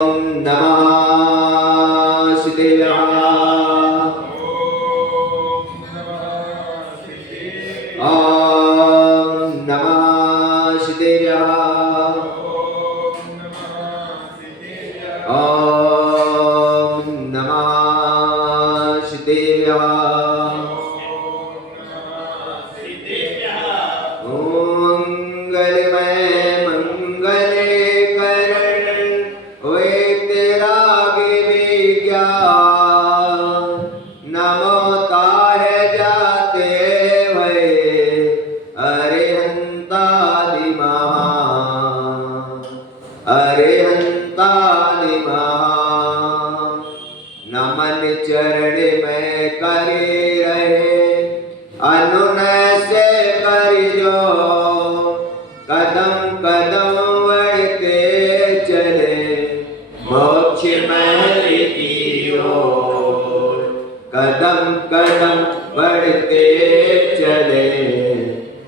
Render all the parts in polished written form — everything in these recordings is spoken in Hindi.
ओम नमः शिवाय। ओम नमः शिवाय। ओम नमः शिवाय। मंगलमय मंगले करण वे तेरा विज्ञान नमो ताहे जाते भय अरिहंतादि महा अरिहंतादि महा नमन चरण में करे रहे अनुनय से कर जो कदम कदम बढ़ते चले मोक्ष महल की ओर कदम कदम बढ़ते चले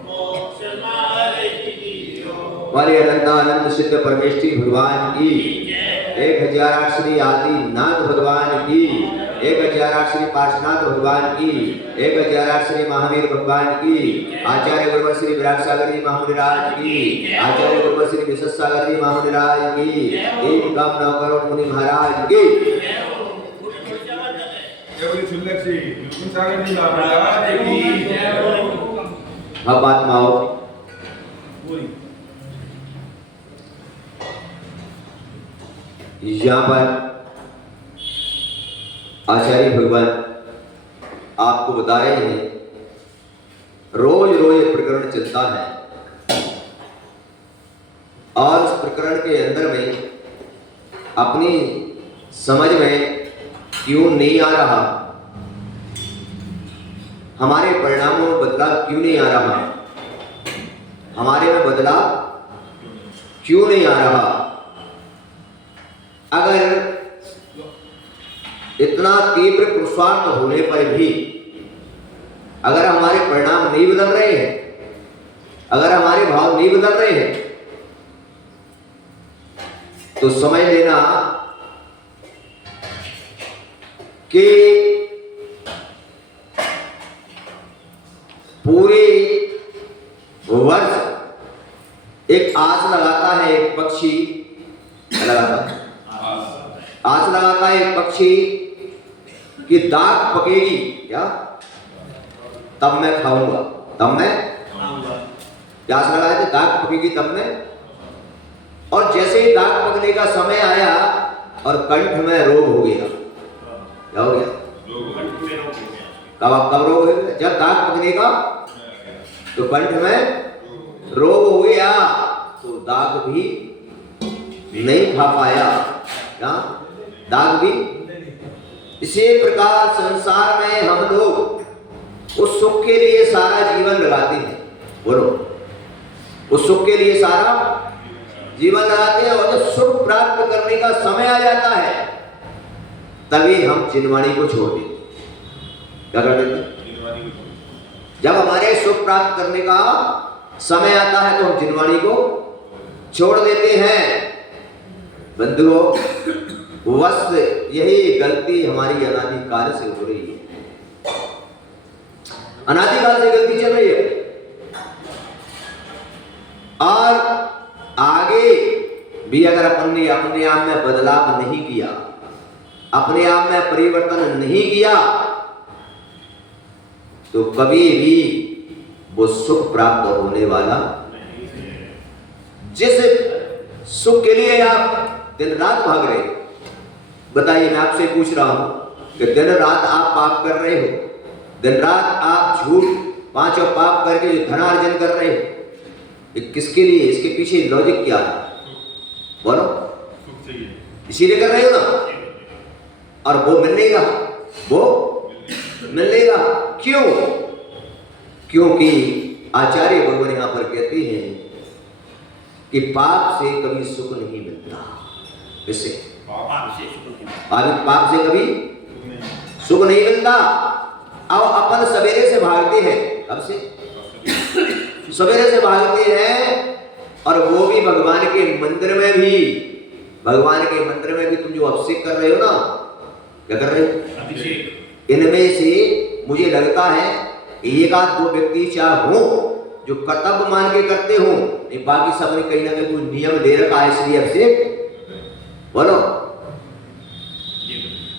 मोक्ष महल की ओर। वाले अनंतानंद सिद्ध परमेश्वरी भगवान की 1000 श्री आदि नाथ भगवान की 1000 श्री पार्श्वनाथ भगवान की 1000 श्री महावीर भगवान की आचार्य गुरु श्री विराट सागर जी महामुनिराज की आचार्य गुरु श्री विशेष सागर जी महामुनिराज की एक काम नौ करोड़ मुनि महाराज की अब बात माओ यहाँ पर आचार्य भगवान आपको बता रहे हैं रोज रोज प्रकरण चलता है और उस प्रकरण के अंदर में अपनी समझ में क्यों नहीं आ रहा, हमारे परिणामों में बदलाव क्यों नहीं आ रहा, हमारे में बदलाव क्यों नहीं आ रहा। अगर इतना तीव्र पुरुषार्थ होने पर भी अगर हमारे परिणाम नहीं बदल रहे हैं, अगर हमारे भाव नहीं बदल रहे हैं, तो समझ लेना कि पूरे वर्ष एक आस लगाता है एक पक्षी आस लगाता है एक पक्षी कि दाग पकेगी क्या तब मैं खाऊंगा, तब मैं आस लगाया थे दाग पकेगी तब मैं, और जैसे ही दाग पकने का समय आया और कंठ में रोग हो गया, क्या हो गया, कब रोग हो गया, जब दाग पकने का तो कंठ में रोग हो गया तो दाग भी नहीं खा पाया, क्या दाग भी। इसी प्रकार संसार में हम लोग उस सुख के लिए सारा जीवन लगाते हैं, बोलो उस सुख के लिए सारा जीवन लगाते हैं, और जब सुख प्राप्त करने का समय आ जाता है तभी हम चिन्हवाणी को छोड़ देते। क्या कर देते? जब हमारे सुख प्राप्त करने का समय आता है तो हम चिन्हवाणी को छोड़ देते हैं। बंधुओं, वस्त यही गलती हमारी अनादिकाल से हो रही है, अनादिकाल से गलती चल रही है, और आगे भी अगर अपन ने अपने आप में बदलाव नहीं किया, अपने आप में परिवर्तन नहीं किया, तो कभी भी वो सुख प्राप्त होने वाला। जिस सुख के लिए आप दिन रात भाग रहे, बताइए, मैं आपसे पूछ रहा हूं कि दिन रात आप पाप कर रहे हो, दिन रात आप झूठ पांचों पाप करके जो धनार्जन कर रहे हो, ये किसके लिए, इसके पीछे लॉजिक क्या है, बोलो, इसीलिए कर रहे हो ना, और वो मिल नहीं रहा, वो मिल नहीं रहा, क्यों? क्योंकि आचार्य भगवान यहां पर कहते हैं कि पाप से कभी सुख नहीं मिलता। वैसे पाप से कभी सुख नहीं मिलता। अब अपन सवेरे से भागते हैं, कब से? सवेरे से भागते हैं, और वो भी भगवान के मंदिर में भी भगवान के मंदिर में भी तुम जो अभिषेक कर रहे हो ना, क्या कर रहे हो? अभिषेक। इनमें से मुझे लगता है एक आध दो व्यक्ति चाहे हो जो कर्तव्य मान के करते हो, नहीं बाकी सबने कहीं ना कहीं कोई नियम दे रखा है इसलिए अभिषेक। बोलो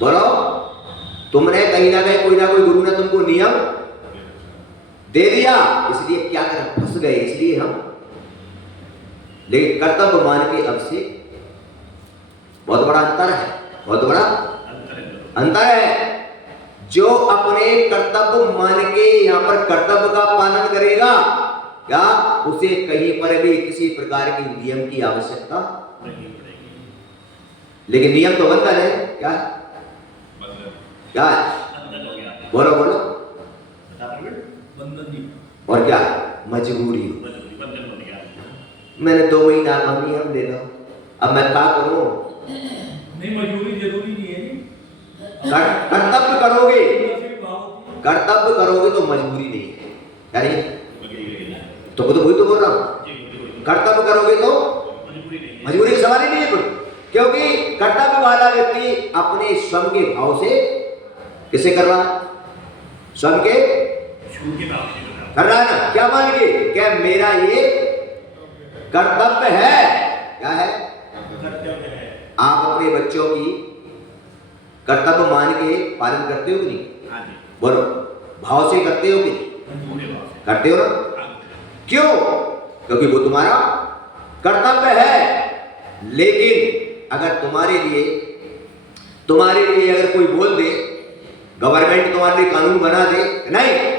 बोलो, तुमने कहीं ना कहीं कोई ना कोई गुरु ने तुमको नियम दे दिया, इसलिए क्या करें, फंस गए इसलिए हम। लेकिन कर्तव्य मान के अभिषेक बहुत बड़ा अंतर है, बहुत बड़ा अंतर है। जो अपने कर्तव्य मान के यहाँ पर कर्तव्य का पालन करेगा, क्या उसे कहीं पर भी किसी प्रकार की नियम की आवश्यकता नहीं पड़ेगी। लेकिन नियम तो बंधन है, क्या है? क्या है? बोलो बोलो, और क्या है? मजबूरी। मैंने 2 महीना का नियम ले लो, अब मैं क्या करूं? नहीं, मजबूरी जरूरी नहीं है। कर्तव्य करोगे, कर्तव्य करोगे तो मजबूरी नहीं है, क्या नहीं? तो वही तो बोल रहा हूं, कर्तव्य करोगे तो मजबूरी का सवाल ही नहीं है, क्योंकि कर्तव्य वाला व्यक्ति अपने स्वयं के भाव से किसे कर रहा है? स्वयं के कर रहा है ना, क्या मान के, क्या मेरा ये कर्तव्य है? क्या है? आप अपने बच्चों की कर्तव्य मान के पालन करते हो कि नहीं? बोलो, भाव से करते हो कि नहीं? करते हो ना? क्यों? क्योंकि वो तुम्हारा कर्तव्य है। लेकिन अगर तुम्हारे लिए अगर कोई बोल दे, गवर्नमेंट तुम्हारे लिए कानून बना दे, नहीं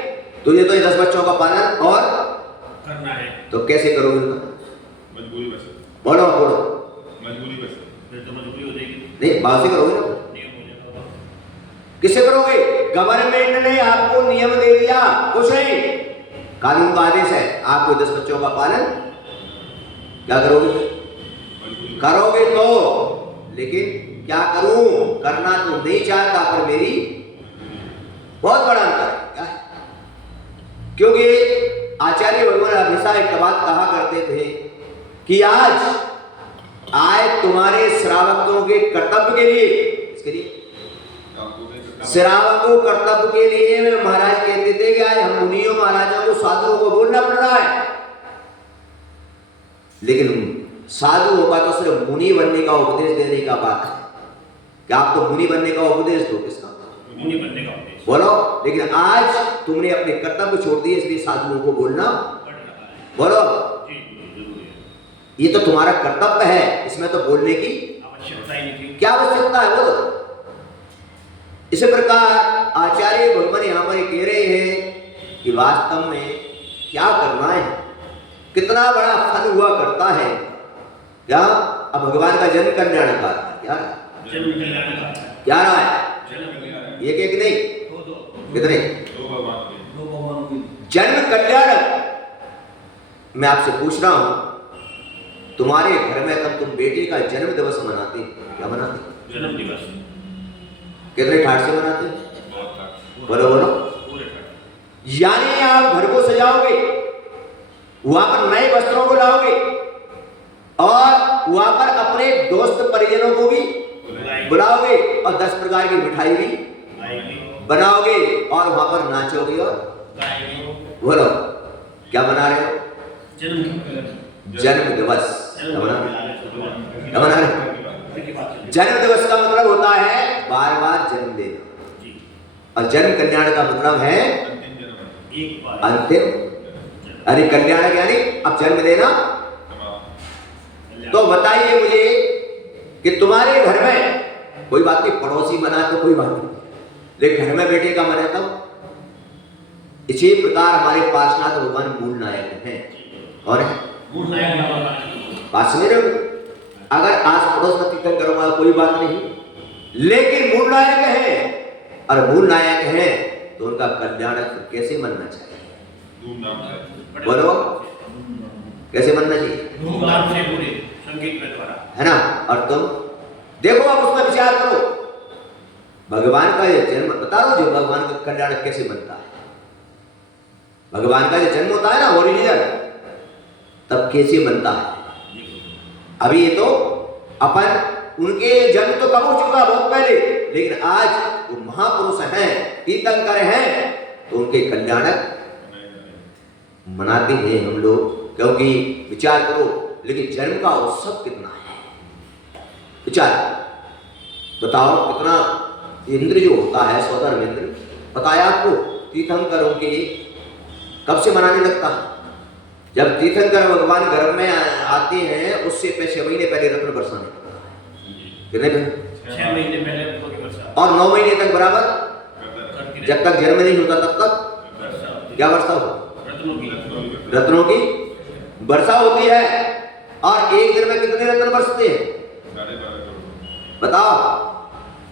तुझे तो ये 10 बच्चों का पालन और करना है, तो कैसे करोगे? मजबूरी बस। बोलो बोलो, मजबूरी बस। फिर तो मजबूरी हो जाएगी। नहीं, भाव से करोगे ना? किससे करोगे? गवर्नमेंट ने आपको नियम दे दिया, कुछ नहीं, कानून का आदेश है, आपको 10 बच्चों का पालन, क्या करोगे? करोगे तो, लेकिन क्या करूं, करना तो नहीं चाहता, पर मेरी बहुत बड़ा अंतर है, क्या है? क्योंकि आचार्य भगवान हमेशा एक बात कहा करते थे कि आज तुम्हारे श्रावकों के कर्तव्य के लिए, इसके लिए श्रावकों कर्तव्य के लिए महाराज कहते थे कि आज हम मुनियों महाराजों को साधुओं को बोलना पड़ रहा है। लेकिन साधु होगा तो सिर्फ मुनि बनने का उपदेश देने का बात है, क्या आप तो मुनि बनने का उपदेश दो? किसका मुनि बनने का उपदेश बोलो। लेकिन आज तुमने अपने कर्तव्य छोड़ दिए, इसलिए साधुओं को बोलना बोलो। ये तो तुम्हारा कर्तव्य है, इसमें तो बोलने की आवश्यकता ही नहीं, क्या आवश्यकता है बोलो। इसी प्रकार आचार्य भगवान यहाँ पर कह रहे हैं कि वास्तव में क्या करना है, कितना बड़ा फल हुआ करता है, क्या? अब भगवान का जन्म कल्याण का क्या क्या रहा है? एक नहीं, कितने? जन्म कल्याण। मैं आपसे पूछ रहा हूं, तुम्हारे घर में तब तुम बेटे का जन्म दिवस मनाते, क्या मनाते? जन्म दिवस कितने ठाट से मनाते? बोलो बोलो। यानी आप घर को सजाओगे, वहां पर नए वस्त्रों को लाओगे, और वहां पर अपने दोस्त परिजनों को भी बुलाओगे, और 10 प्रकार की मिठाई भी बनाओगे, और वहां पर नाचोगे और बोलो, क्या बना रहे हो? जन्म दिवस। क्या बना रहे हो? जन्म दिवस का मतलब होता है बार बार जन्म देना, और जन्म कल्याण का मतलब है अंतिम। अरे कल्याण यानी अब जन्म देना। तो बताइए मुझे कि तुम्हारे घर में कोई बात नहीं, पड़ोसी मना तो कोई बात नहीं, लेकिन घर में बेटे का मना तो। इसी प्रकार हमारे पार्श्वनाथ भगवान मूल नायक हैं, और बात समझ रहे हो? अगर आस पड़ोस में तीर्थन करूंगा कोई बात नहीं, लेकिन मूल नायक है, और मूल नायक है तो उनका कल्याण कैसे मनना चाहिए? बोलो, कैसे मनना चाहिए? धूमधाम से पूरे संगीत के द्वारा, है ना? और तुम देखो, अब उसमें विचार करो, भगवान का ये जन्म बता दो, जो भगवान का कल्याण कैसे बनता है। भगवान का जो जन्म होता है ना ओरिजिनल, तब कैसे बनता है? अभी ये तो अपन उनके जन्म तो कब हो चुका बहुत पहले, लेकिन आज वो महापुरुष हैं, तीर्थंकर हैं, तो उनके कल्याणक मनाते हैं हम लोग। क्योंकि विचार करो, लेकिन जन्म का उत्सव कितना है, विचार बताओ कितना। इंद्र जो होता है, स्वधर्म इंद्र, बताया आपको, तीर्थंकरों के कब से मनाने लगता है? जब तीर्थंकर भगवान गर्भ में आते हैं, उससे 6 महीने पहले रत्न बरसाने लगता है। कितने दिन? 6 महीने पहले वर्षा, और 9 महीने तक बराबर, जब तक जन्म नहीं होता तब तक क्या वर्षा हो? रत्नों की वर्षा होती है। और एक दिन में कितने रत्न बरसते हैं? 12.5 करोड़। बताओ।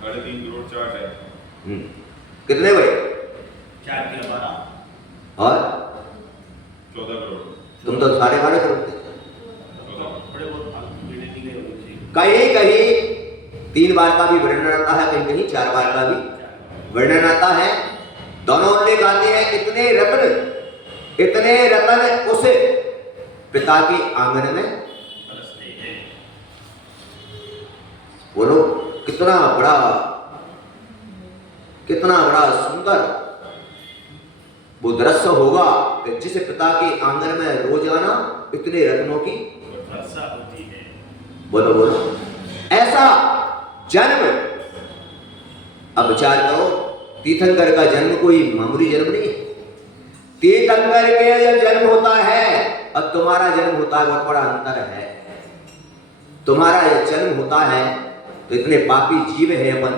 3.5 करोड़ चार्ट है। कितने हुए? 4 के 12 और 14 करोड़। तुम तो 12.5 करोड़ थे। 14। बड़े बहुत फालतू गिने नहीं गए होने चाहिए। कहीं कहीं 3 बार का भी वर्णन आता है, कहीं कहीं 4 बार का भी वर्णन आता है। दोनों उल्लेख आते हैं। इतने रतन उस पिता के आंगन में बरसते हैं। बोलो कितना बड़ा सुंदर वो दृश्य होगा कि जिस पिता के आंगन में रोजाना इतने रत्नों की वर्षा होती है। बोलो ऐसा जन्म। अब विचार करो, तीर्थंकर का जन्म कोई मामूली जन्म नहीं है। तीर्थंकर के जब जन्म होता है और तुम्हारा जन्म होता है, बहुत बड़ा अंतर है। तुम्हारा जन्म होता है तो इतने पापी जीव है अपन,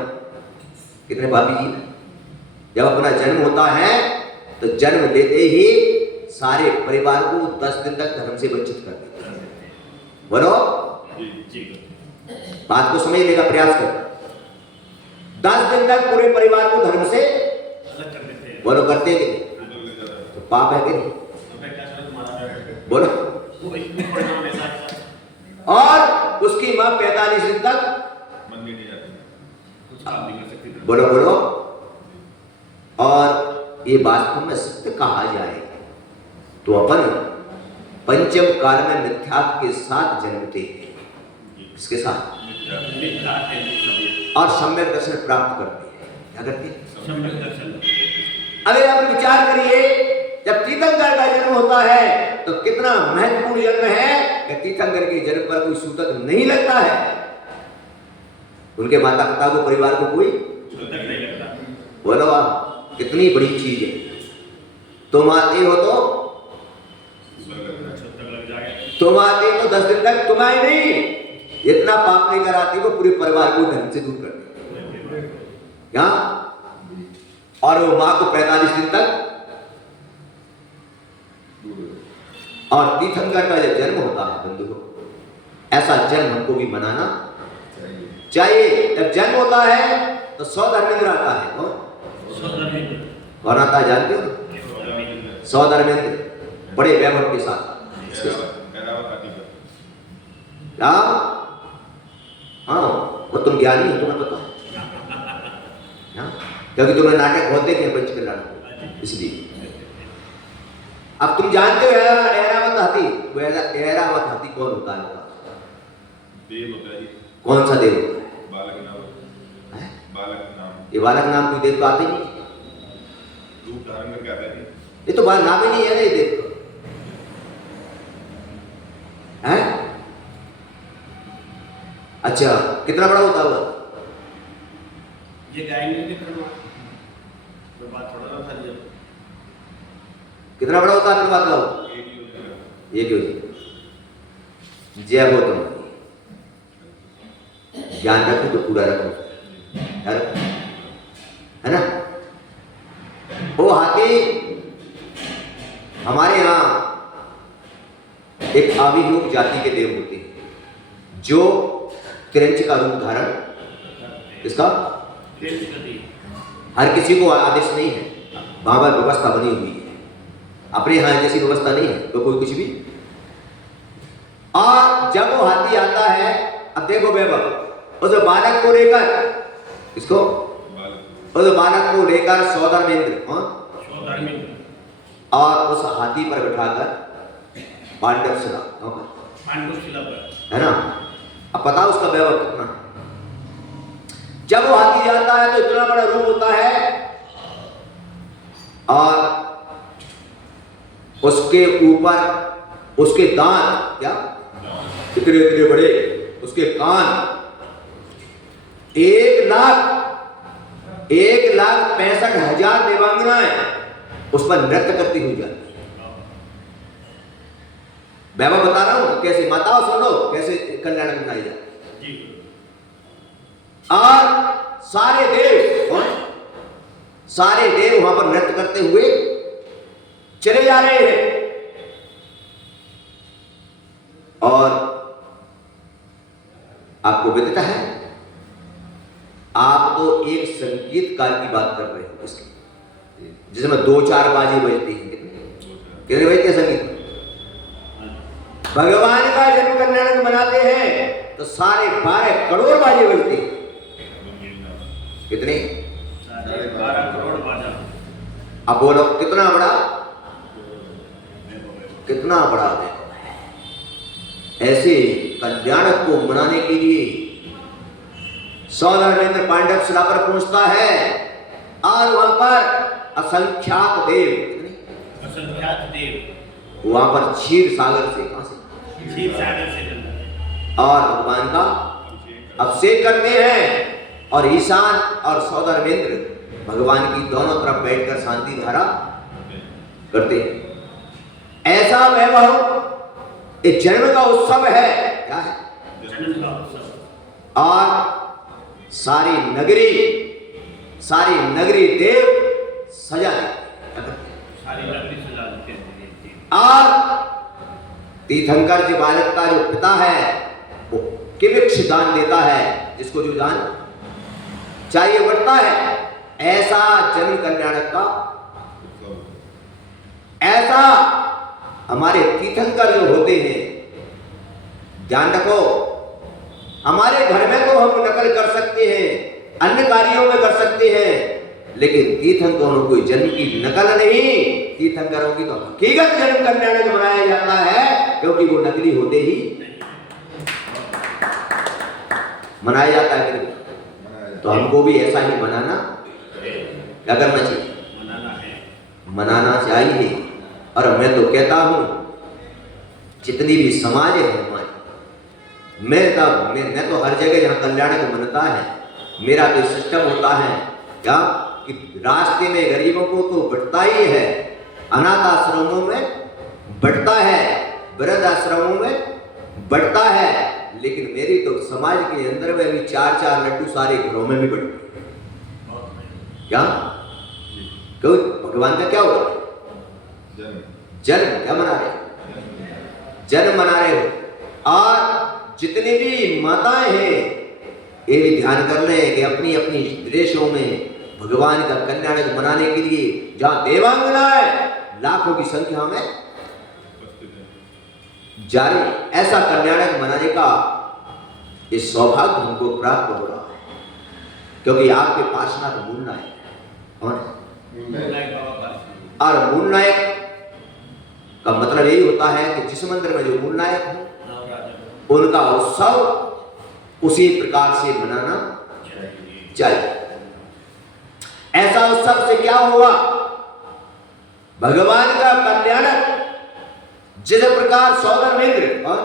कितने पापी जीव है। जब अपना जन्म होता है तो जन्म लेते ही सारे परिवार को 10 दिन तक धर्म से वंचित कर देते हैं। बोलो जी बात को समझने का प्रयास करो। 10 दिन तक पूरे परिवार को धर्म से अलग कर देते हैं। बोलो करते थे तो पाप है कि नहीं? तो मैं क्या समझ मारा बोलो। वो इसमें परिणाम ऐसा है। और उसकी मां 45 दिन तक मन में नहीं जाती, कुछ काम नहीं कर सकती। बोलो। और ये वास्तव में सत्य कहा जाए तो अपन पंचम काल में मिथ्यात्व के साथ जन्मते हैं। इसके साथ और सम्यक दर्शन प्राप्त करते हैं। क्या करते हैं? सम्यक दर्शन। अगर आप विचार करिए, जब तीर्थंकर का जन्म होता है तो कितना महत्वपूर्ण जन्म है कि तीर्थंकर के जन्म पर कोई सूतक नहीं लगता है। उनके माता पिता को, परिवार को कोई सूतक नहीं लगता। बोलो आप, कितनी बड़ी चीज है। तुम आते हो तो सूतक लग जाए। तुम आते तो 10 दिन तक तुम आए नहीं, इतना पाप लेकर आते हो पूरे परिवार को धर्म से दूर कर देते क्या? और वो मां को 45 दिन तक। और तीर्थंकर का जब जन्म होता है बंधुओं, ऐसा जन्म हमको भी मनाना चाहिए। जब जन्म होता है तो 100 धर्मेंद्र आता है। कौन आता है जानते हो? 100 धर्मेंद्र बड़े वैभव के साथ। हाँ, वो तुम ज्ञानी हो, तुम्हें पता है, क्योंकि तुम्हें नाटक बहुत देखे हैं पंचकल्याण, इसलिए। अब तुम जानते हो ऐरावत हाथी, वो ऐरावत हाथी कौन होता है? देव होता है। कौन सा देव होता है? बालक नाम। बालक नाम। ये बालक नाम कोई देव तो आते नहीं, रूप धारण करके आता है। ये तो बाल नाम ही नहीं है ना, ये देव है। अच्छा, कितना बड़ा होता हुआ? ये गाएंगे कि तो बात थोड़ा ना था जब कितना बड़ा होता है? बात बताओ। ये क्यों? जय हो तुम, ज्ञान रखो तो पूरा रखो, है ना। वो हाथी हमारे यहाँ एक आवियोग जाति के देव होते हैं, जो क्रंच का रूप धारण, इसका हर किसी को आदेश नहीं है, वहां पर व्यवस्था बनी हुई है। अपने यहाँ जैसी व्यवस्था नहीं है तो कोई कुछ भी। और जब वो हाथी आता है, अब देखो वैभव, उस बालक को लेकर, इसको उस बालक को लेकर 100 धर्मेंद्र और उस हाथी पर बिठाकर पांडव शिला पर, है ना। अब पता उसका वैभव कितना है? जब वो हाथी जाता है तो इतना बड़ा रूप होता है और उसके ऊपर उसके दांत क्या इतने इतने बड़े, उसके कान 1,65,000 देवांगनाएं उस पर नृत्य करती हुई जाती है। मैं बता रहा हूं कैसे, माताओं सुनो कैसे कल्याण मनाई जाती है। और सारे देव वहां पर नृत्य करते हुए चले जा रहे हैं। और आपको विदित है, आप तो एक संगीतकार की बात कर रहे हो इसकी, जिसमें 2-4 बाजे बजती हैं। कितने बजते हैं संगीत? भगवान का जन्म कल्याण मनाते हैं तो 12.5 करोड़ बाजे बजते हैं। कितने? 12 करोड़ बाजा। अब बोलो कितना बड़ा देखो। ऐसे कल्याणक को मनाने के लिए सौधर्मेंद्र पांडव शिला पर पहुंचता है और वहां पर असंख्यात देव वहां पर क्षीर सागर से और भगवान का अभिषेक करते हैं और ईशान और सौधर्मेंद्र भगवान की दोनों तरफ बैठकर शांति धारा करते हैं। ऐसा वैभव एक जन्म का उत्सव है। क्या है? जन्म का उत्सव। और सारी नगरी देव सजा देते हैं। और तीर्थंकर जी बालक का जो पिता है वो किमिक्ष दान देता है, जिसको जो दान चाहिए बढ़ता है। ऐसा जन्म कल्याणक का, ऐसा हमारे तीर्थंकर जो होते हैं, ध्यान रखो, हमारे घर में तो हम नकल कर सकते हैं, अन्य कार्यों में कर सकते हैं, लेकिन तीर्थंकरों कोई जन्म की नकल नहीं। तीर्थंकरों की तो हकीकत जन्म कल्याणक मनाया जाता है, क्योंकि वो नकली होते ही मनाया जाता है। तो हमको भी ऐसा ही मनाना, क्या करना चाहिए? मनाना चाहिए। और मैं तो कहता हूं जितनी भी समाज है हमारी, मैं तो हर जगह जहां कल्याणक मनता है, मेरा तो सिस्टम होता है क्या कि रास्ते में गरीबों को तो बढ़ता ही है, अनाथ आश्रमों में बढ़ता है, वृद्ध आश्रमों में बढ़ता है, लेकिन मेरी तो समाज के अंदर में भी 4-4 लड्डू सारे घरों में भी बढ़ते हैं। क्या क्यों? भगवान का क्या होगा? जन्म क्या मना रहे? जन्म मना रहे हो। और जितनी भी माताएं हैं ये भी ध्यान कर रहे हैं कि अपनी अपनी देशों में भगवान का कल्याणक मनाने के लिए जहां देवांगनाएं लाखों की संख्या में जारी, ऐसा कल्याणक मनाने का इस सौभाग्य हमको प्राप्त हो रहा है, क्योंकि आपके पार्षनाथ मूल नायक कौन है? और मूल नायक का मतलब यही होता है कि जिस मंदिर में जो मूल नायक हो उनका उत्सव उसी प्रकार से मनाना चाहिए। ऐसा उत्सव से क्या हुआ? भगवान का कल्याणक जिस प्रकार सौधर्मेंद्र और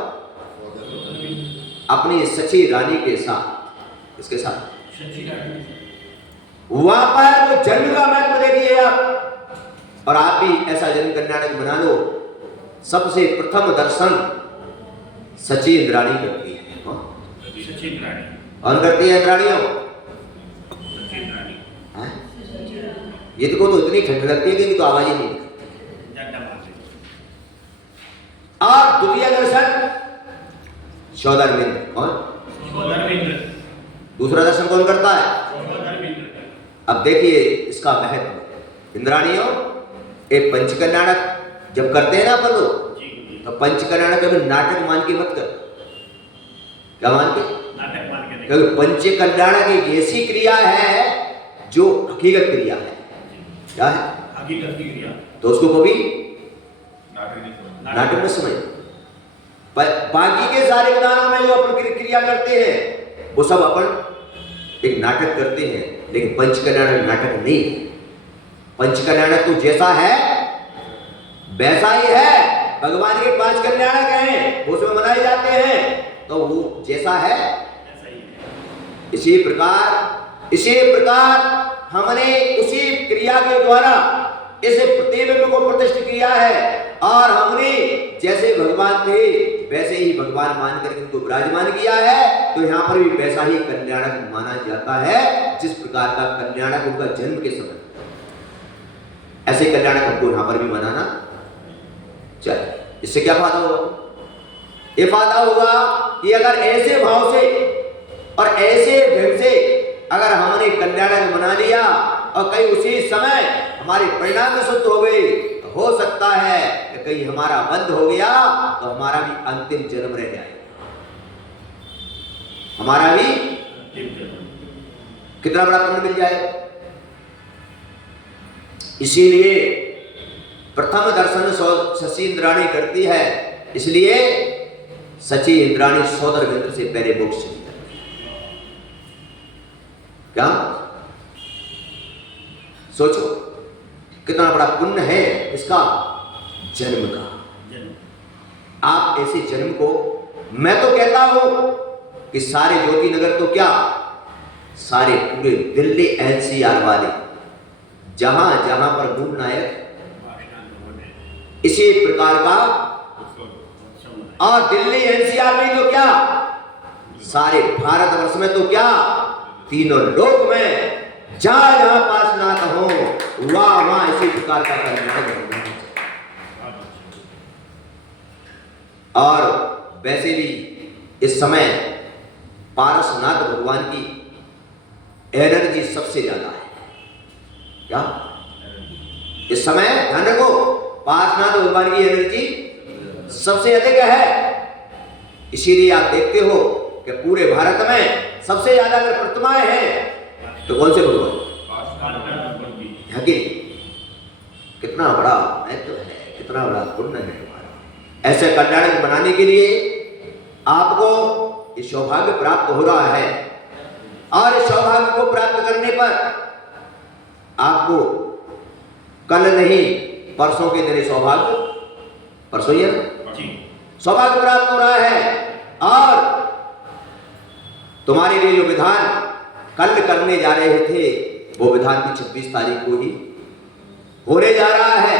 अपनी सची रानी के साथ, इसके साथ वहां पर वो जन्म का महत्व देखिए आप, और आप भी ऐसा जन्म कल्याणक बना लो। सबसे प्रथम दर्शन सची इंद्राणी करती है। कौन करती है? इंद्राणियों। ये तो इतनी ठंड लगती है कि तो आवाज ही नहीं निकलती। और द्वितीय दर्शन सौधर्मेंद्र। कौन? दूसरा दर्शन कौन करता है? अब देखिए इसका महत्व। इंद्राणियों एक पंचकल्याणक जब करते हैं ना अपन लोग, तो पंचकल्याणक कभी नाटक मान के मत कर। क्या मान के? नाटक मान के नहीं। क्योंकि पंचकल्याणक एक ऐसी क्रिया है जो हकीकत क्रिया है। क्या है? हकीकत की क्रिया। तो उसको कभी नाटक में समझ। बाकी के सारे विधानों में जो अपन क्रिया करते हैं वो सब अपन एक नाटक करते हैं, लेकिन पंचकल्याण नाटक नहीं है। पंचकल्याण तो जैसा है वैसा ही है। भगवान के 5 कल्याणक हैं, वो उसमें मनाए जाते हैं, तो वो जैसा है ऐसा ही है। इसी प्रकार हमने उसी क्रिया के द्वारा इस प्रतिबिंब को प्रतिष्ठित किया है, और हमने जैसे भगवान थे वैसे ही भगवान मानकर इनको विराजमान किया है। तो यहाँ पर भी वैसा ही कल्याणक माना जाता है, जिस प्रकार का कल्याणक उनका जन्म के समय, ऐसे कल्याणक हमको यहाँ पर भी मनाना चाहिए। इससे क्या फायदा होगा? ये फायदा होगा कि अगर ऐसे भाव से और ऐसे ढंग से अगर हमने कल्याणक मना लिया और कहीं उसी समय हमारे परिणाम में शुद्ध हो गए, तो हो सकता है कि कहीं हमारा बंद हो गया तो हमारा भी अंतिम जन्म रह जाए, हमारा भी कितना बड़ा पुण्य मिल जाए। इसीलिए प्रथम दर्शन शशि इंद्राणी करती है, इसलिए शची इंद्राणी सोदर मित्र से पहले मोक्ष चली जाती है। क्या सोचो कितना बड़ा पुण्य है इसका जन्म का। आप ऐसे जन्म को, मैं तो कहता हूं कि सारे ज्योति नगर तो क्या, सारे पूरे दिल्ली एनसीआर वाले जहां जहां पर मूल नायक इसी प्रकार का, और दिल्ली एनसीआर में तो क्या, सारे भारतवर्ष में तो क्या, तीनों लोक में जहां जहां पार्श्वनाथ हो वहां वहां इसी प्रकार का कल्याण। और वैसे भी इस समय पार्श्वनाथ भगवान की एनर्जी सबसे ज्यादा है। क्या इस समय ध्यान रखो, पार्श्वनाथ भगवान की एनर्जी सबसे अधिक है। इसीलिए आप देखते हो कि पूरे भारत में सबसे ज्यादा अगर प्रतिमाएं हैं तो कौन से भगवान? कितना बड़ा महत्व है, कितना बड़ा पुण्य है हमारा। ऐसे कल्याण बनाने के लिए आपको ये सौभाग्य प्राप्त हो रहा है, और इस सौभाग्य को प्राप्त करने पर आपको कल नहीं परसों के दिन सौभाग्य, परसों ही सौभाग्य प्राप्त हो रहा है। और तुम्हारे लिए जो विधान कल करने जा रहे थे वो विधान की 26 तारीख को ही होने जा रहा है,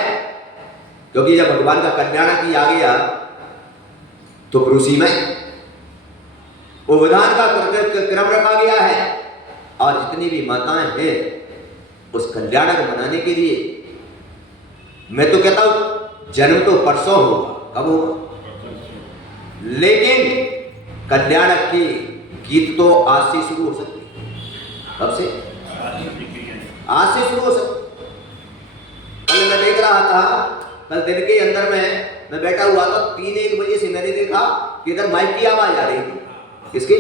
क्योंकि जब भगवान का कल्याण किया गया तो रूसी में वो विधान का क्रम रखा गया है, और जितनी भी माताएं हैं उस कल्याण को मनाने के लिए, मैं तो कहता हूं जन्म तो परसों होगा, कब होगा, लेकिन कल्याण की गीत तो आज से शुरू हो सकती है। कब से? आज से शुरू हो सकती। कल मैं देख रहा था, कल दिन के अंदर में मैं बैठा हुआ था, 3-1 बजे से मैंने देखा कि इधर माइक की आवाज आ रही थी। किसकी?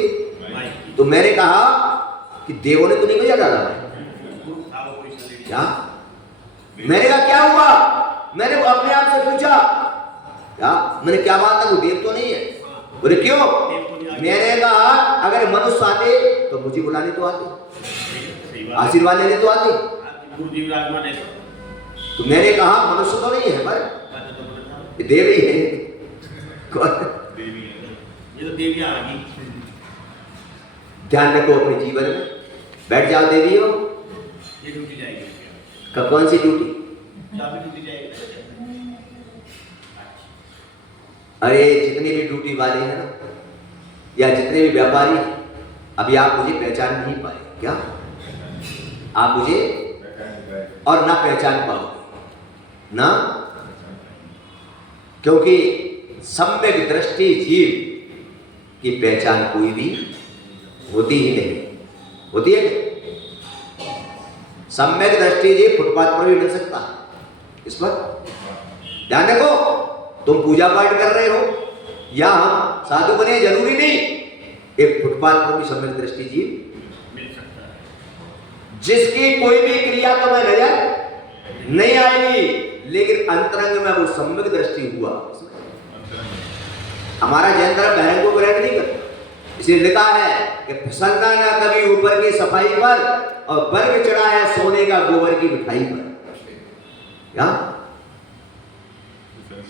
तो मैंने कहा कि देवों ने तो नहीं बजा डाला क्या? मैंने कहा क्या हुआ? मैंने अपने आप से पूछा, क्या मैंने क्या बात है, वो देव तो नहीं है? बोले क्यों? मैंने कहा अगर मनुष्य आते तो मुझे बुलाने तो आते, आशीर्वाद लेने तो आते। तो मैंने कहा मनुष्य तो नहीं है, पर देव ही है। ये तो देवियां आ गई। ध्यान रखो अपने जीवन में, बैठ जाओ देवी हो। ये ड्यूटी जाएगी कब? कौन सी ड्यूटी? ड्यूटी जाएगी। अरे जितने भी ड्यूटी वाले हैं ना, या जितने भी व्यापारी, अभी आप मुझे पहचान नहीं पाए क्या? आप मुझे और ना पहचान पाओगे ना, क्योंकि सम्यक दृष्टि जीव की पहचान कोई भी होती ही नहीं। होती है क्या? सम्यक दृष्टि जीव फुटपाथ पर भी मिल सकता है। इस पर ध्यान रखो। तुम पूजा पाठ कर रहे हो या हम साधु बने, जरूरी नहीं, एक फुटपाथ पर भी सम्यक दृष्टि जीव मिल सकता है, जिसकी कोई भी क्रिया तुम्हें नजर नहीं आएगी, लेकिन अंतरंग में वो सम्यक दृष्टि हुआ। हमारा जैन धर्म बहन को ग्रहण नहीं करता, इसलिए लिखा है कि फिसलना ना कभी ऊपर की सफाई सफाई पर और वर्ग चढ़ा है सोने का गोबर की मिठाई पर। क्या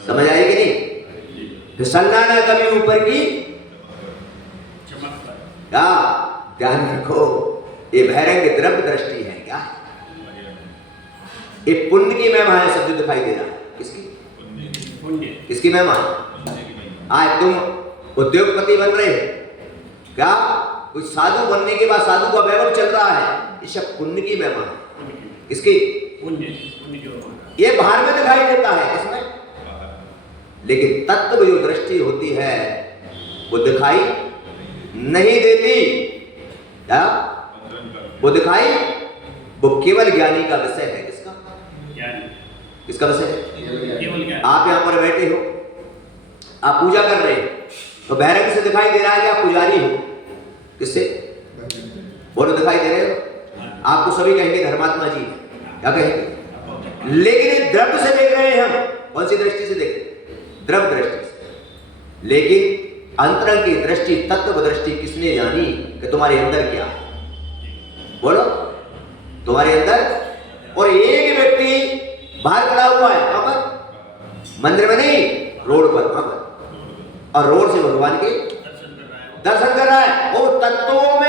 समझ आई कि नहीं? फिसलना ना कभी ऊपर की चमक पर। क्या ध्यान रखो, ये बहिरंग द्रव्य दृष्टि है। क्या ये पुण्य की महिमा है, शब्द दिखाई दे रहा है। किसकी? पुण्य। किसकी महिमा? आज तुम उद्योगपति बन रहे हो, क्या कुछ साधु बनने के बाद साधु का वैभव चल रहा है, ये सब पुण्य की महिमा है। किसकी? पुण्य। पुण्य की महिमा। ये बाहर में दिखाई देता है, इसमें, लेकिन तत्व जो दृष्टि होती है वो दिखाई नहीं देती। क्या वो दिखाई? वो केवल ज्ञानी का विषय है। किसका? ज्ञानी। किसका विषय है? केवल ज्ञानी। आप यहाँ पर बैठे हो, आप पूजा कर रहे हो, तो बहरंग से दिखाई दे रहा है कि आप पुजारी हो। किससे? बोलो, दिखाई दे रहे हो? आपको सभी कहेंगे धर्मात्मा जी, क्या कहेंगे? लेकिन ये द्रव्य से देख रहे हैं हम। कौन सी दृष्टि से देख रहे हैं? द्रव्य दृष्टि से। लेकिन अंतरंग की दृष्टि, तत्व दृष्टि किसने जानी कि तुम्हारे अंदर क्या है? बोलो, तुम्हारे अंदर। और एक व्यक्ति बाहर खड़ा हुआ है, कहां पर? मंदिर में नहीं, रोड पर। कहां पर? और रोड से भगवान के दर्शन कर रहा है। वो तत्वों में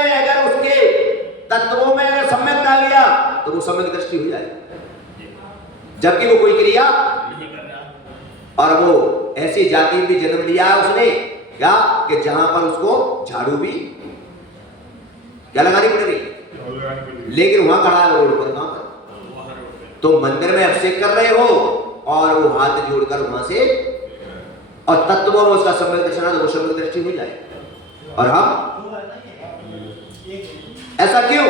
अगर सम्यक आ गया तो वो सम्यक दृष्टि हो जाए, जबकि वो कोई क्रिया नहीं कर रहा। और वो ऐसी जाति में भी जन्म लिया है उसने, क्या कि जहां पर उसको झाड़ू भी क्या लगानी पड़ रही, लेकिन वहां खड़ा है रोड पर। कहां पर? तो मंदिर में अभिषेक कर रहे हो और वो हाथ जोड़कर वहां से, और तत्वों में उसका सम्यक दर्शन है तो वो सम्यक दृष्टि हो जाए। और हम ऐसा क्यों?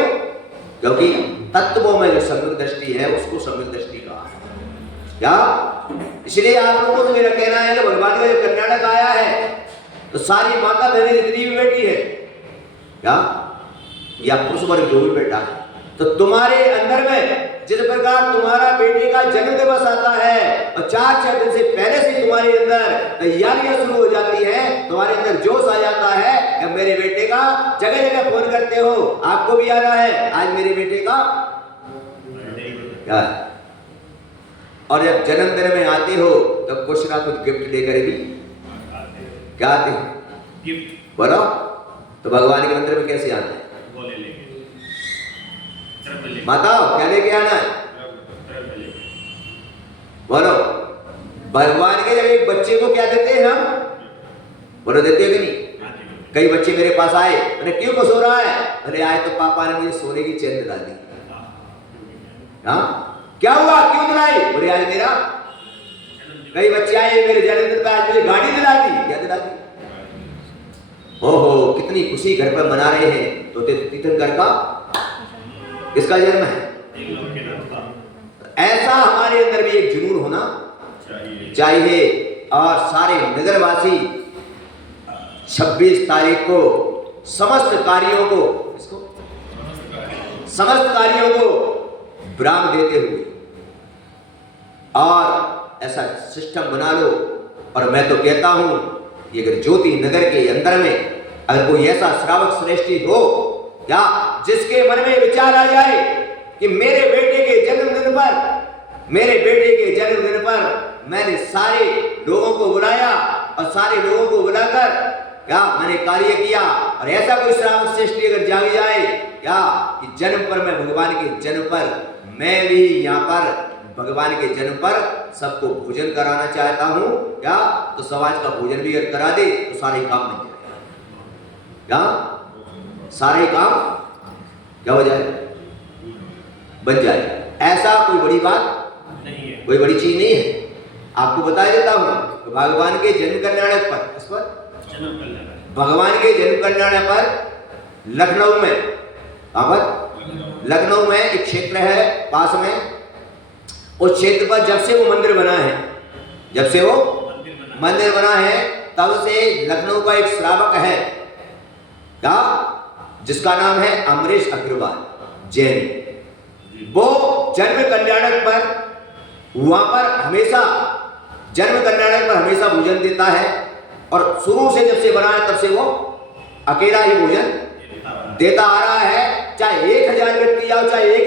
क्योंकि तत्वों में जो सम्यक दृष्टि है उसको सम्यक दृष्टि कहा है। क्या? इसलिए आप लोगों से मेरा कहना है कि भगवान का जो कर्नाटक आया है तो सारी माता बहनें जितनी भी बेटी है, क्या, या पुरुष वर्ग जो भी बेटा है, तो तुम्हारे अंदर में जिस प्रकार तुम्हारा बेटे का जन्म दिवस आता है और 4 दिन से पहले से तुम्हारे अंदर तैयारियां शुरू हो जाती है, तुम्हारे अंदर जोश आ जाता है कि मेरे बेटे का, जगह जगह फोन करते हो, आपको भी आ रहा है आज मेरे बेटे का क्या है। और जब जन्मदिन में आते हो तो कुछ ना कुछ गिफ्ट लेकर भी क्या आते हैं? गिफ्ट। बोलो, तो भगवान के मंदिर में कैसे आना है? बोले लेके। बताओ क्या लेके आना है? बोलो, भगवान के जब एक बच्चे को क्या देते हैं हम? बोलो, देते हैं कि नहीं? कई बच्चे मेरे पास आए, अरे क्यों खुश हो रहा है? अरे आए तो पापा ने मुझे सोने की चेन दिला दी। हाँ, क्या हुआ, क्यों दिलाई? बोले आज मेरा। कई बच्चे आए मेरे जन्मदिन पर, आज मुझे गाड़ी दिला दी। क्या दिला दी? ओहो, कितनी खुशी घर पर मना रहे हैं। तो तीर्थंकर का किसका जन्म है? ऐसा हमारे अंदर भी एक जुनून होना चाहिए। और सारे नगरवासी 26 तारीख को समस्त कार्यों को विराम देते हुए, और ऐसा सिस्टम बना लो। और मैं तो कहता हूं कि अगर ज्योति नगर के अंदर में अगर कोई ऐसा श्रावक श्रेष्ठी हो, या जिसके मन में विचार आ जाए कि मेरे बेटे के जन्मदिन पर मैंने सारे लोगों को बुलाया और सारे लोगों को बुलाकर क्या मैंने कार्य किया, और ऐसा कोई श्रावक श्रेष्ठी अगर जाग जाए क्या कि जन्म पर मैं भगवान के जन्म पर मैं भी यहाँ पर भगवान के जन्म पर सबको भोजन कराना चाहता हूँ, क्या तो समाज का भोजन भी अगर करा दे तो सारे काम बन जाएगा। क्या सारे काम क्या हो जाए? बन जाए। ऐसा कोई बड़ी बात नहीं है, कोई बड़ी चीज नहीं है। आपको बता देता हूं तो भगवान के जन्म कल्याण पर, इस पर भगवान के जन्म कल्याण पर लखनऊ में, कहां पर? लखनऊ में एक क्षेत्र है पास में, उस क्षेत्र पर जब से वो मंदिर बना है तब से लखनऊ का एक श्रावक है, क्या, जिसका नाम है अमरीश अग्रवाल जैन। वो जन्म कल्याणक पर वहां पर हमेशा भोजन देता है, और शुरू से जब से बना है तब से वो अकेला ही भोजन देता आ रहा है। चाहे 1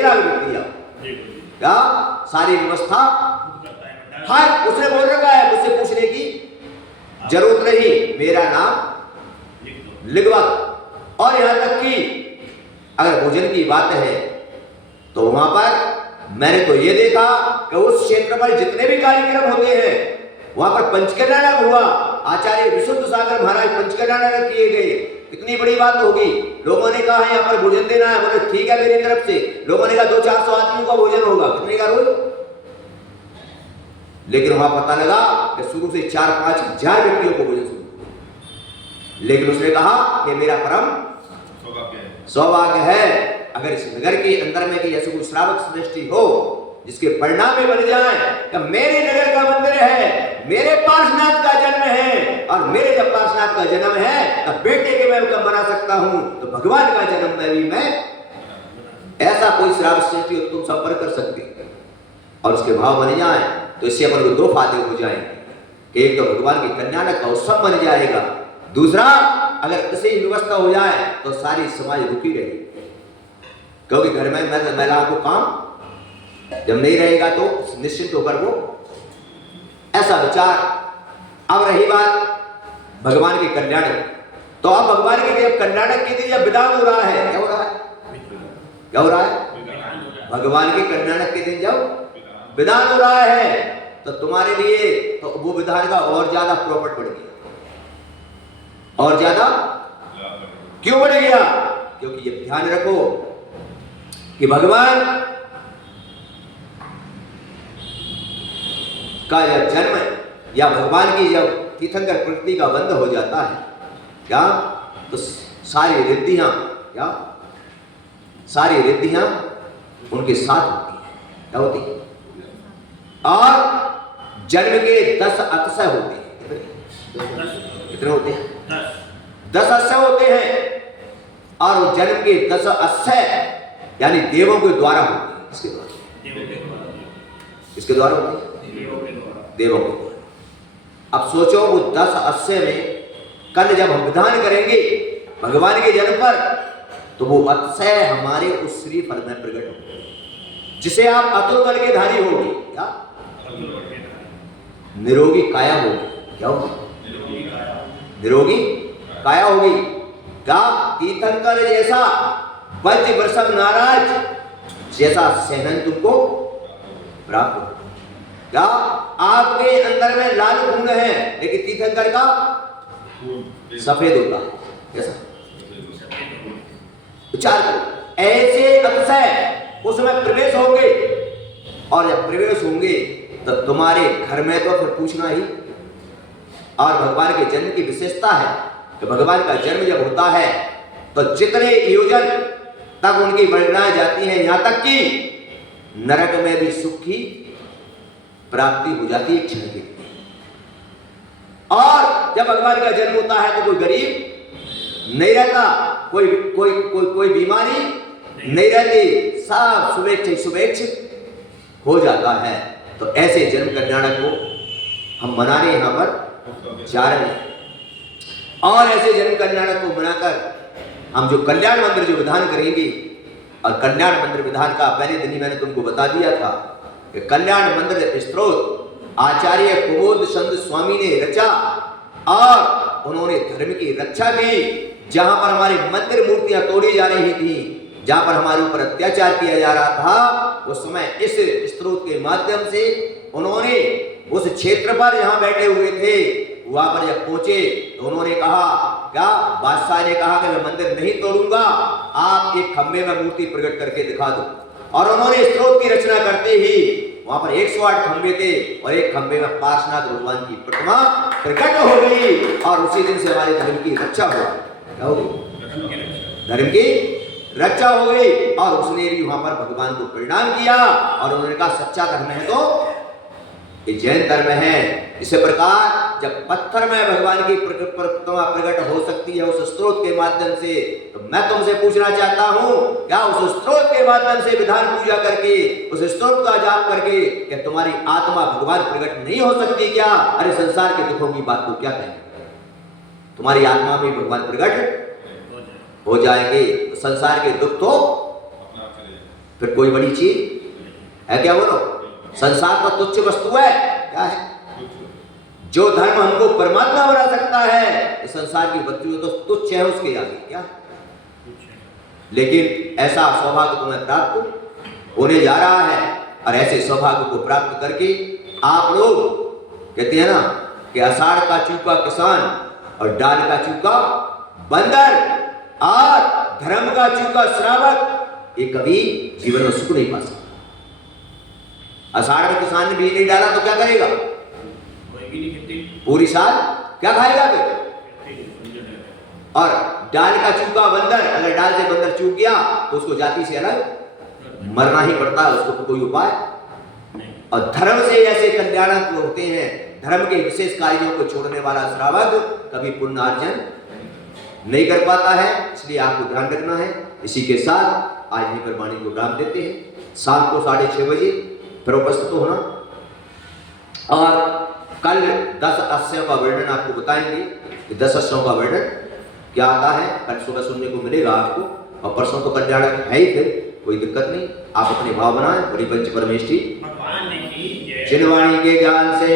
1 लाख व्यक्ति आओ, क्या सारी व्यवस्था हाँ उसने बोल रखा है, मुझसे पूछने की जरूरत नहीं, मेरा नाम लिखवा दो। और यहां तक कि अगर भोजन की बात है तो वहां पर मैंने तो ये देखा कि उस क्षेत्र पर जितने भी कार्यक्रम होते हैं वहां पर पंचकन्यायक हुआ, आचार्य विशुद्ध सागर महाराज पंचकन्यायक किए गए। कितनी बड़ी बात होगी। लोगों ने कहा यहाँ पर भोजन देना है, बोले ठीक है मेरी तरफ से। लोगों ने कहा 200-400 आदमियों का भोजन होगा, कितने का रोज। लेकिन वहां पता लगा कि शुरू से 4-5 हजार व्यक्तियों को भोजन शुरू। लेकिन उसने कहा कि मेरा परम सौभाग्य है अगर इस नगर के अंदर में कि ऐसे कोई श्रावक सृष्टि हो जिसके परिणाम में बन जाए कि मेरे नगर का मंदिर है, मेरे पार्श्वनाथ का जन्म है, और मेरे जब पार्श्वनाथ का जन्म है तब बेटे के मैं कब बना सकता हूं, तो भगवान का जन्म में भी मैं ऐसा कोई श्रावक सृष्टि हो तो तुम संपर्क कर सकते और उसके भाव बन जाए तो इससे अपन को 2 फायदे हो जाएंगे। एक तो भगवान की कल्याण का उत्सव बन जाएगा, दूसरा अगर ऐसी व्यवस्था हो जाए तो सारी समाज रुकी रहेगी। क्योंकि घर में महिलाओं को काम जब नहीं रहेगा तो निश्चित होकर वो ऐसा विचार। अब रही बात भगवान के कल्याण, तो अब भगवान के जब कल्याण के लिए जब विधान हो रहा है, क्या हो रहा है, क्या हो रहा है, भगवान के कल्याण के दिन जब विधान हो रहा है तो तुम्हारे लिए तो वो विधान का और ज्यादा प्रॉफिट बढ़ गया, और ज्यादा क्यों बढ़ गया, क्योंकि ये ध्यान रखो कि भगवान का जब जन्म या भगवान की जब तीर्थंकर प्रकृति का बंध हो जाता है क्या, तो सारी रिद्धियां क्या, सारी रिद्धियां उनके साथ होती है, क्या होती है, और जन्म के 10 अतिशय होते हैं। कितने होते हैं? 10 अतिशय होते हैं, और वो जन्म के 10 अतिशय यानी देवों के द्वारा होते हैं। किसके द्वारा? किसके द्वारा होते हैं? देवों के द्वारा। अब सोचो वो 10 अतिशय में कल जब हम विधान करेंगे भगवान के जन्म पर तो वो अतिशय हमारे उस श्री फल में प्रकट होंगे जिसे आप अतुल बल के धारी होंगे, क्या निरोगी काया होगी, क्या होगी, निरोगी काया होगी, क्या तीर्थंकर जैसा वज्र वृषभ नाराज जैसा सहन तुमको प्राप्त हो। क्या आपके अंदर में लाल खून है लेकिन तीर्थंकर का सफेद होता है, कैसा विचार करो। ऐसे अतिशय उसमें प्रवेश होंगे, और जब प्रवेश होंगे तो तुम्हारे घर में तो फिर पूछना ही। और भगवान के जन्म की विशेषता है कि भगवान का जन्म जब होता है तो जितने योजन तक उनकी वर्णनाएं जाती हैं, यहां तक कि नरक में भी सुख की प्राप्ति हो जाती है क्षण के लिए। और जब भगवान का जन्म होता है तो कोई गरीब नहीं रहता, कोई कोई कोई कोई बीमारी नहीं रहती, सब शुभेच्छित हो जाता है। तो ऐसे जन्म कल्याणक को हम मनाने यहाँ पर जा रहे हैं, और ऐसे जन्म कल्याणक को मनाकर हम जो कल्याण मंदिर जो विधान करेंगे, और कल्याण मंदिर विधान का पहले दिन ही मैंने तुमको बता दिया था कि कल्याण मंदिर स्त्रोत आचार्य कुबोध चंद्र स्वामी ने रचा, और उन्होंने धर्म की रक्षा की। जहां पर हमारी मंदिर मूर्तियां तोड़ी जा रही थी, जहां पर हमारे ऊपर अत्याचार किया जा रहा था, उस समय इस स्त्रोत के माध्यम से उन्होंने उस क्षेत्र पर जहां बैठे हुए थे वहां पर जब पहुंचे तो उन्होंने कहा, क्या बादशाह ने कहा कि मैं मंदिर नहीं तोड़ूंगा, आप एक खंबे में मूर्ति प्रकट करके दिखा दो। और उन्होंने स्त्रोत की रचना करते ही वहां पर 108 खंबे थे, और एक खंबे में पार्श्वनाथ भगवान की प्रतिमा प्रकट हो गई, और उसी दिन से हमारे धर्म की रक्षा हुआ। क्या हो गई? धर्म की रक्षा हो गई। और उसने भी वहां पर भगवान को प्रणाम किया, और उन्होंने कहा सच्चा धर्म है तो ये जैन धर्म है। इसी प्रकार जब पत्थर में भगवान की प्रतिमा प्रकट हो सकती है उस स्त्रोत के माध्यम से, तो मैं तुमसे पूछना चाहता हूं, क्या उस स्त्रोत के माध्यम से विधान पूजा करके, उस स्त्रोत का जाप करके, क्या तुम्हारी आत्मा भगवान प्रकट नहीं हो सकती क्या? अरे संसार के दुखों की बात को क्या कहें, तुम्हारी आत्मा में भगवान प्रकट हो जाएंगे, तो संसार के दुख तो फिर कोई बड़ी चीज है क्या? बोलो, संसार तो तुच्छ वस्तु है। क्या है? जो धर्म हमको परमात्मा बना सकता है, इस संसार की वस्तु तो तुच्छ है उसके आगे। क्या? लेकिन ऐसा सौभाग्य तुम्हें प्राप्त होने जा रहा है, और ऐसे सौभाग्य को प्राप्त करके आप लोग कहते हैं ना कि आषाढ़ का चूका किसान और डाल का चूका बंदर और धर्म का चूका श्रावक, ये कभी जीवन में सुख नहीं पा सकता। आषाढ़ में किसान ने बीज नहीं डाला तो क्या करेगा? पूरी साल क्या खाएगा फिर? और डाल का चूका बंदर, अगर डाल से बंदर चूक गया तो उसको जाति से अलग मरना ही पड़ता है, उसको कोई उपाय नहीं। और धर्म से ऐसे कल्याणक होते हैं, धर्म के विशेष कार्यों को छोड़ने वाला श्रावक कभी पुण्यार्जन नहीं कर पाता है। इसलिए आपको ध्यान रखना है। इसी के साथ आज यहीं पर वाणी को विराम देते हैं। शाम को 6:30 बजे फिर उपस्थित होना, और कल 10 अस्यों का वर्णन आपको बताएंगे। 10 अस्यों का वर्णन क्या आता है कल सुबह सुनने को मिलेगा आपको, और परसों तो कल्याणक है ही, फिर कोई दिक्कत नहीं। आप अपने भाव बनाएं। बड़ी पंच परमेष्ठी भगवान ने की जय। जिन वाणी के ज्ञान से